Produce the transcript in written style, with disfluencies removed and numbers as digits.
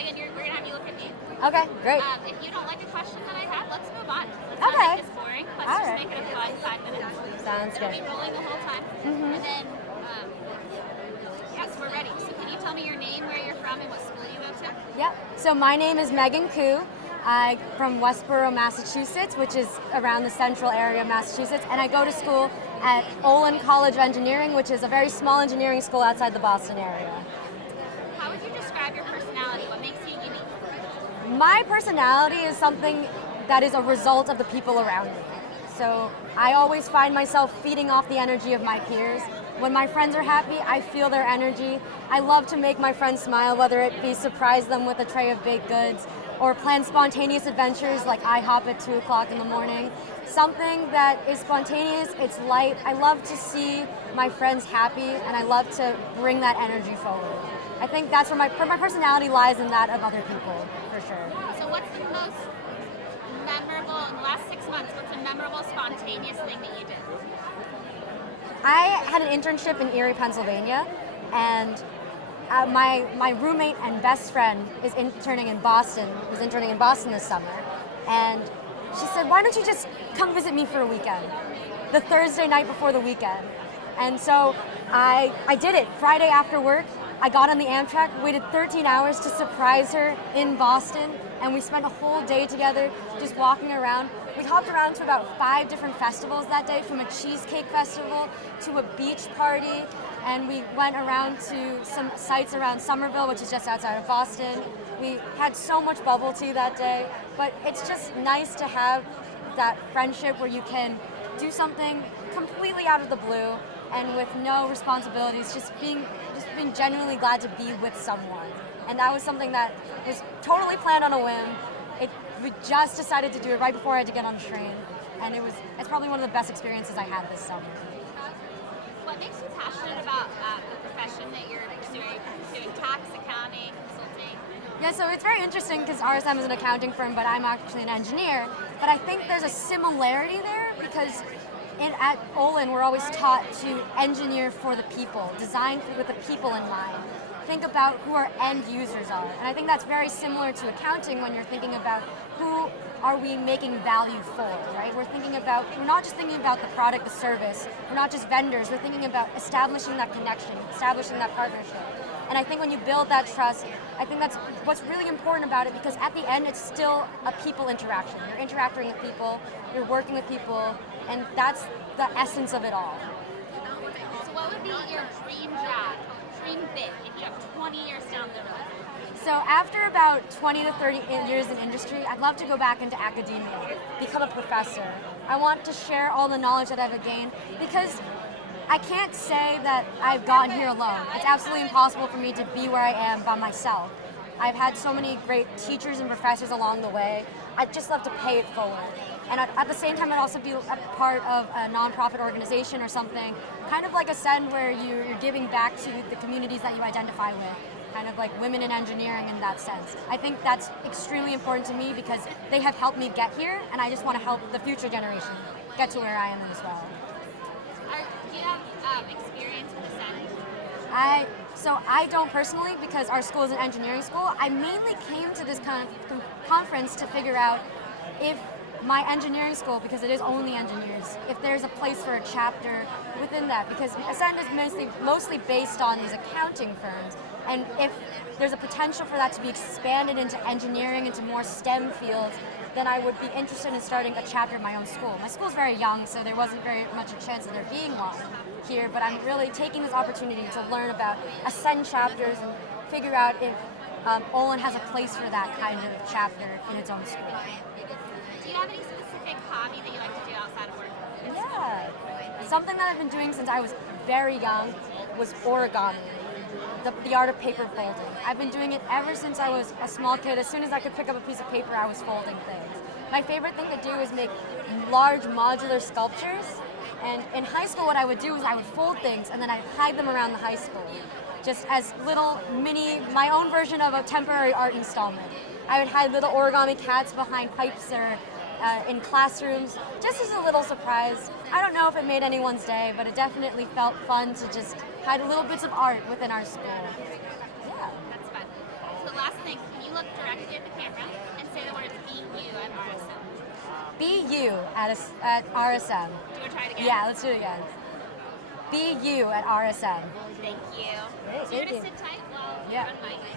Megan, we're going to have you look at me. Okay, great. If you don't like a question that I have, let's move on. Let's Okay. not make this boring. Let's just make it a fun 5 minutes. Sounds It'll good. be rolling the whole time. And then, yes, we're ready. So can you tell me your name, where you're from, and what school you go to? Yep. So my name is Megan Koo. I'm from Westboro, Massachusetts, which is around the central area of Massachusetts, and I go to school at Olin College of Engineering, which is a very small engineering school outside the Boston area. How would you describe your personality? What makes you unique? My personality is something that is a result of the people around me. So I always find myself feeding off the energy of my peers. When my friends are happy, I feel their energy. I love to make my friends smile, whether it be surprise them with a tray of baked goods or plan spontaneous adventures like IHOP at 2 o'clock in the morning. Something that is spontaneous, it's light. I love to see my friends happy, and I love to bring that energy forward. I think that's where my personality lies, in that of other people, for sure. So what's the most memorable, in the last 6 months, what's a memorable, spontaneous thing that you did? I had an internship in Erie, Pennsylvania, and my roommate and best friend is interning in Boston. Was interning in Boston this summer, and she said, "Why don't you just come visit me for a weekend?" The Thursday night before the weekend, and so I did it. Friday after work, I got on the Amtrak, waited 13 hours to surprise her in Boston, and we spent a whole day together just walking around. We hopped around to about 5 different festivals that day, from a cheesecake festival to a beach party, and we went around to some sites around Somerville, which is just outside of Boston. We had so much bubble tea that day, but it's just nice to have that friendship where you can do something completely out of the blue and with no responsibilities, just being genuinely glad to be with someone. And that was something that was totally planned on a whim. We just decided to do it right before I had to get on the train, and it's probably one of the best experiences I had this summer. What makes you passionate about the profession that you're doing tax, accounting, consulting? Yeah, so it's very interesting because RSM is an accounting firm, but I'm actually an engineer. But I think there's a similarity there because at Olin, we're always taught to engineer for the people, design with the people in mind. Think about who our end users are. And I think that's very similar to accounting when you're thinking about who are we making value for, right? We're not just thinking about the product, the service. We're not just vendors. We're thinking about establishing that connection, establishing that partnership. And I think when you build that trust, I think that's what's really important about it, because at the end, it's still a people interaction. You're interacting with people, you're working with people, and that's the essence of it all. So what would be your dream job, dream bit, if you have 20 years down the road? So after about 20 to 30 years in industry, I'd love to go back into academia, become a professor. I want to share all the knowledge that I've gained, because I can't say that I've gotten here alone. It's absolutely impossible for me to be where I am by myself. I've had so many great teachers and professors along the way. I'd just love to pay it forward. And at the same time, I'd also be a part of a nonprofit organization or something, kind of like Ascend, where you're giving back to the communities that you identify with, kind of like women in engineering in that sense. I think that's extremely important to me because they have helped me get here, and I just want to help the future generation get to where I am as well. Do you have experience with Ascend? I don't personally, because our school is an engineering school. I mainly came to this kind of conference to figure out if my engineering school, because it is only engineers, if there's a place for a chapter within that, because Ascend is mostly based on these accounting firms, and if there's a potential for that to be expanded into engineering, into more STEM fields, then I would be interested in starting a chapter of my own school. My school's very young, so there wasn't very much a chance of there being one here, but I'm really taking this opportunity to learn about Ascend chapters and figure out if Olin has a place for that kind of chapter in its own school. Do you have any specific hobby that you like to do outside of work? Yeah. Something that I've been doing since I was very young was origami, the art of paper folding. I've been doing it ever since I was a small kid. As soon as I could pick up a piece of paper, I was folding things. My favorite thing to do is make large modular sculptures. And in high school, what I would do is I would fold things and then I'd hide them around the high school, just as little my own version of a temporary art installment. I would hide little origami cats behind pipes or in classrooms, just as a little surprise. I don't know if it made anyone's day, but it definitely felt fun to just hide little bits of art within our school. Yeah. That's fun. So last thing, can you look directly at the camera and say the words BU at RSM? BU at RSM. Do you want to try it again? Yeah, let's do it again. BU at RSM. Thank you. Great, So you're thank going to you. sit tight while Yeah. you run mic.